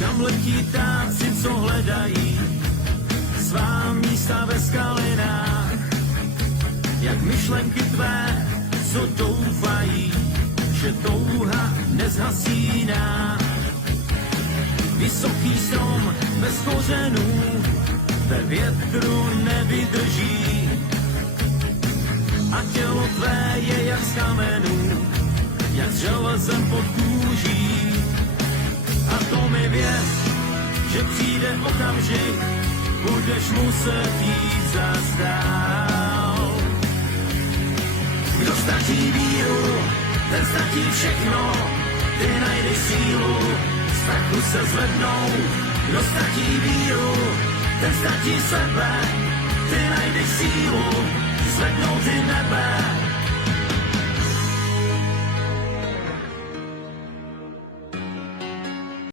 kam letí ptáci, co hledají svá místa ve skalinách, jak myšlenky tvé, co doufají, že touha nezhasíná. Vysoký strom bez kořenů ve větru nevydrží a tělo tvé je jak z kamenů, jak s železem pod kůží. A to mi věř, že přijde okamžik, budeš muset jít zas dál. Kdo ztratí víru, ten ztratí všechno, ty najdeš sílu, strachu se zvednou. Kdo ztratí víru, ten ztratí sebe, ty najdeš sílu, zvednou ty nebe.